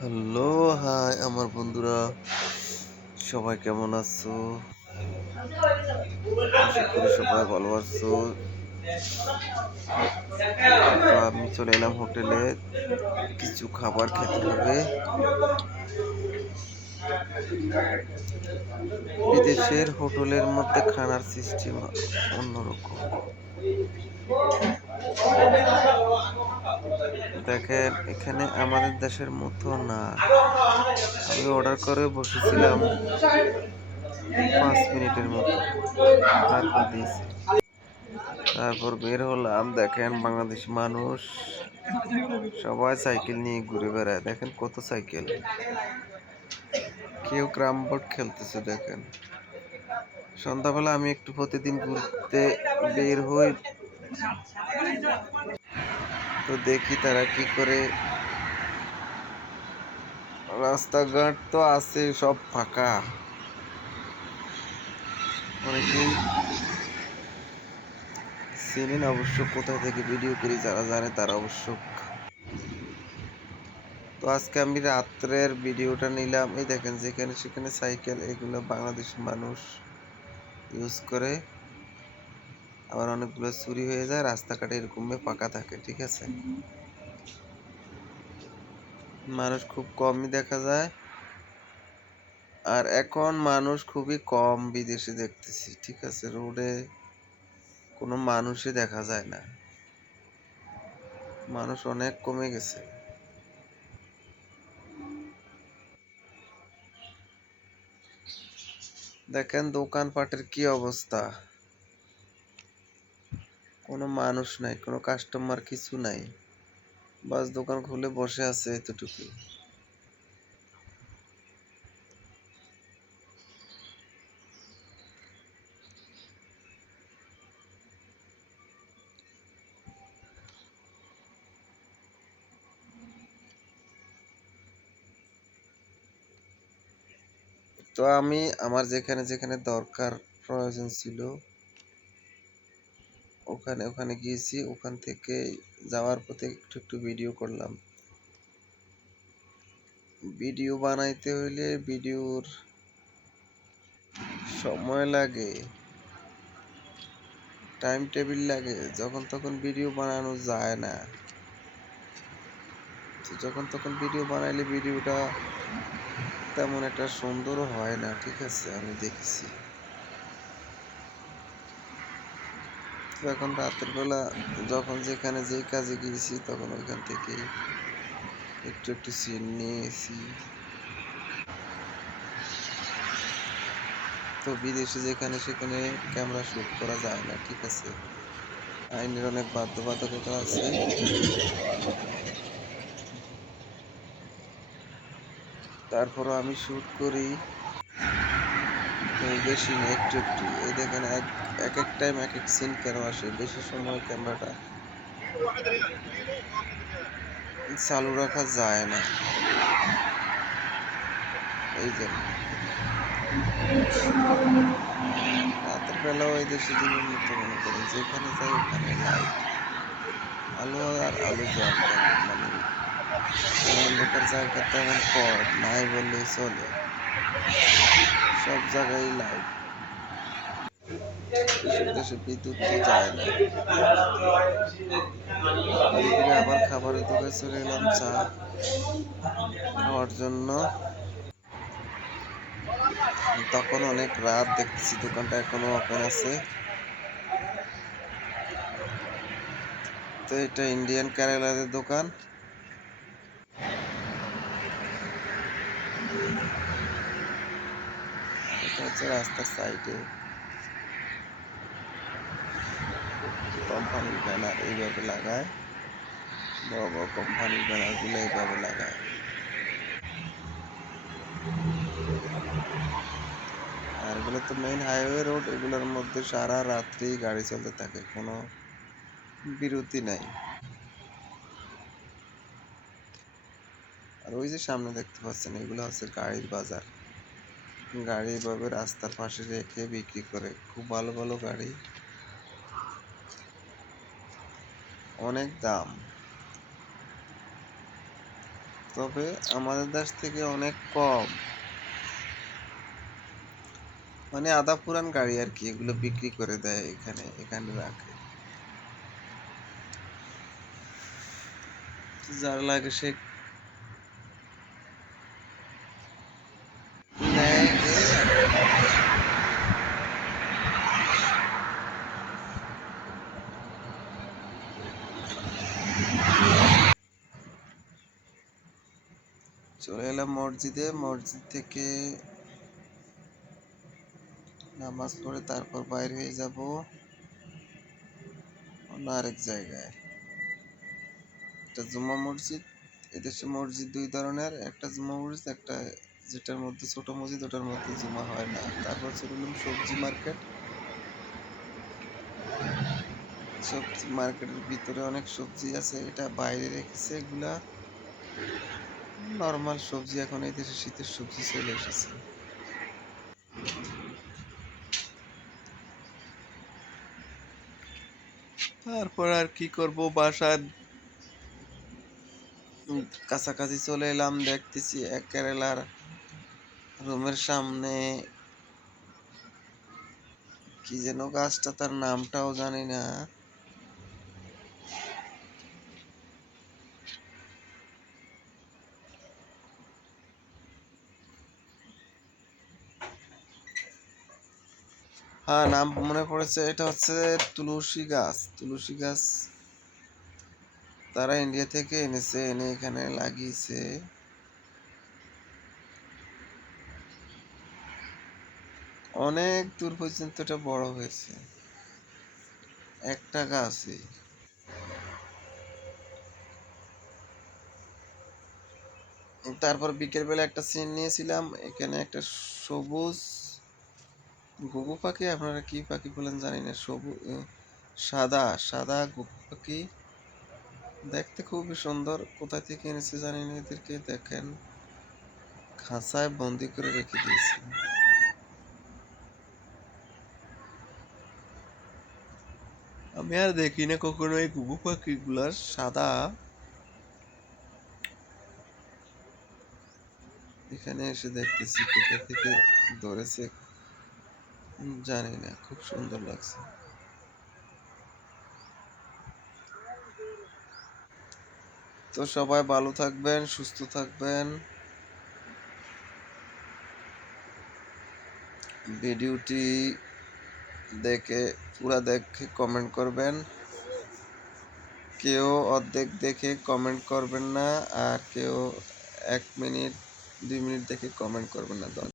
Hello, high আমার বন্ধুরা। সবাই কেমন আছো? সবাই ভালো আছো। আমি চলে এলাম হোটেলে। কিছু খাবার খেতে হবে। বিদেশের হোটেলের মধ্যে খানার সিস্টেম অন্যরকম। দেখেন, এখানে আমাদের দেশের মতো না। আমি অর্ডার করে বসেছিলাম পাঁচ মিনিটের মতো। তারপর বের হলাম, দেখেন বাংলাদেশ মানুষ সবাই সাইকেল নিয়ে ঘুরে বেড়ায়। দেখেন কত সাইকেল। কেউ ক্রাম বোর্ড খেলতেছে, দেখেন। সন্ধ্যাবেলা আমি একটু প্রতিদিন ঘুরতে বের হই। তো দেখি তারা কি করে। রাস্তাঘাট তো আছে, সব ফাঁকা। অনেকেই চেনেন অবশ্য কোথায় থেকে ভিডিও করি, যারা জানে তারা অবশ্য। তো আজকে আমি রাত্রের ভিডিওটা নিলাম। এই দেখেন যেখানে সেখানে সাইকেল এগুলো বাংলাদেশ মানুষ ইউজ করে। আবার অনেকগুলো চুরি হয়ে যায়, রাস্তাঘাটে এরকম ফাঁকা থাকে, ঠিক আছে? মানুষ খুব কমই দেখা যায়। আর এখন মানুষ খুবই কম বিদেশে দেখতেছি, ঠিক আছে? রোডে কোনো মানুষই দেখা যায় না। মানুষ অনেক কমে গেছে। দেখেন দোকানপাটের কি অবস্থা। কোনো মানুষ নাই, কোনো কাস্টমার কিছু নাই। বাস দোকান খুলে বসে আছে এতটুকু। তো আমি আমার যেখানে যেখানে দরকার প্রয়োজন ছিল ওখানে ওখানে গিয়েছি, ওখান থেকে যাওয়ার পথে একটু একটু ভিডিও করলাম। ভিডিও বানাইতে হইলে ভিডিওর সময় লাগে টাইম টেবিল লাগে, যখন তখন ভিডিও বানানো যায় না। যখন তখন ভিডিও বানাইলে ভিডিওটা তেমন একটা সুন্দরও হয় না, ঠিক আছে? আমি দেখেছি। এখন রাতের বেলা যখন যেখানে যেই কাজে গিয়েছি, তখন ওইখান থেকে একটু একটু সিন নিয়েছি। তো বিদেশে যেখানে সেখানে ক্যামেরা শ্যুট করা যায় না, ঠিক আছে? আইনের অনেক বাধ্যবাধকতা আছে। তারপরও আমি শ্যুট করি। বেশি না একটু একটু এই দেখেন এক এক এক টাইম এক এক সিন কেন আসে? বেশি সময় ক্যামেরাটা চালু রাখা যায় না। এই যে। রাতের বেলাও এই দেশে দিনের মতো মনে করেন, যেখানে যাই ওখানে লাইট আলো আর আলো জল মানে অন্ধকার জায়গা তেমন কম নাই বললেই চলে। সব জায়গায় লাইট দেশে বিদ্যুৎ তো যায় না। আবার খাবারের দোকানে চলে এলাম চা খাওয়ার জন্য। তখন অনেক রাত দেখতেছি, দোকানটা এখনও ওপেন আছে। তো এটা ইন্ডিয়ান কেরালাদের দোকান। হচ্ছে রাস্তার সাইডে। কোম্পানির ব্যানার এইভাবে লাগায়, বড় বড় কোম্পানির ব্যানারগুলো এইভাবে লাগায়। আর এগুলো তো মেইন হাইওয়ে রোড এগুলোর মধ্যে সারা রাত্রি গাড়ি চলতে থাকে, কোনো বিরতি নাই। আর ওই যে সামনে দেখতে পাচ্ছেন, এগুলো হচ্ছে গাড়ির বাজার। গাড়ি এভাবে রাস্তার পাশে রেখে বিক্রি করে। খুব ভালো ভালো গাড়ি। অনেক দাম। তবে আমাদের দেশ থেকে অনেক কম। মানে আধা পুরান গাড়ি আর কি এগুলো বিক্রি করে দেয় এখানে এখানে রাখে। যার লাগে সে চলে এলাম মসজিদে, মসজিদ থেকে নামাজ পড়ে তারপর বাইরে হয়ে যাব অন্য আরেক জায়গায়। একটা জুমা মসজিদ, এদেশে মসজিদ দুই ধরনের, একটা জুমা মসজিদ, একটা যেটার মধ্যে ছোট মসজিদ, ওটার মধ্যে জুমা হয় না। তারপর চলে এলাম সবজি মার্কেট। সবজি মার্কেটের ভিতরে অনেক সবজি আছে, এটা বাইরে রেখেছে এগুলা। নর্মাল সবজি, এখন এই দেশে শীতের সবজি চলে এসেছে। তারপর আর কি করব বাসার কাছাকাছি চলে এলাম, দেখতেছি এক কেরালার রুমের সামনে। কি যেন গাছটা, তার নামটাও জানি না। নাম মনে পড়েছে। এটা হচ্ছে তুলসী গাছ। তুলসী গাছ তারা ইন্ডিয়া থেকে এনেছে, এনে এখানে লাগিয়েছে। অনেক দূর পর্যন্ত এটা বড় হয়েছে। একটা গাছই। তারপর বিকেল বেলা একটা সিন নিয়েছিলাম। এখানে একটা সবুজ ঘুঘু পাখি আপনারা কি পাখি বলেন জানি না সবুজ সাদা সাদা ঘুঘু পাখি দেখতে খুবই সুন্দর। কোথা থেকে এনেছে জানি না, এদেরকে দেখেন। খাঁচায় বন্দি করে রেখে দিয়েছে। আমি আর দেখি না কখনো এই ঘুঘু পাখিগুলার সাদা। এখানে এসে দেখতেছি কোথা থেকে ধরেছে। জানি না, খুব সুন্দর লাগছে। তো সবাই ভালো থাকবেন, সুস্থ থাকবেন। ভিডিওটি দেখে, পুরা দেখে কমেন্ট করবেন। কেউ অর্ধেক দেখে কমেন্ট করবেন না, আর কেউ এক মিনিট, দুই মিনিট দেখে কমেন্ট করবেন না।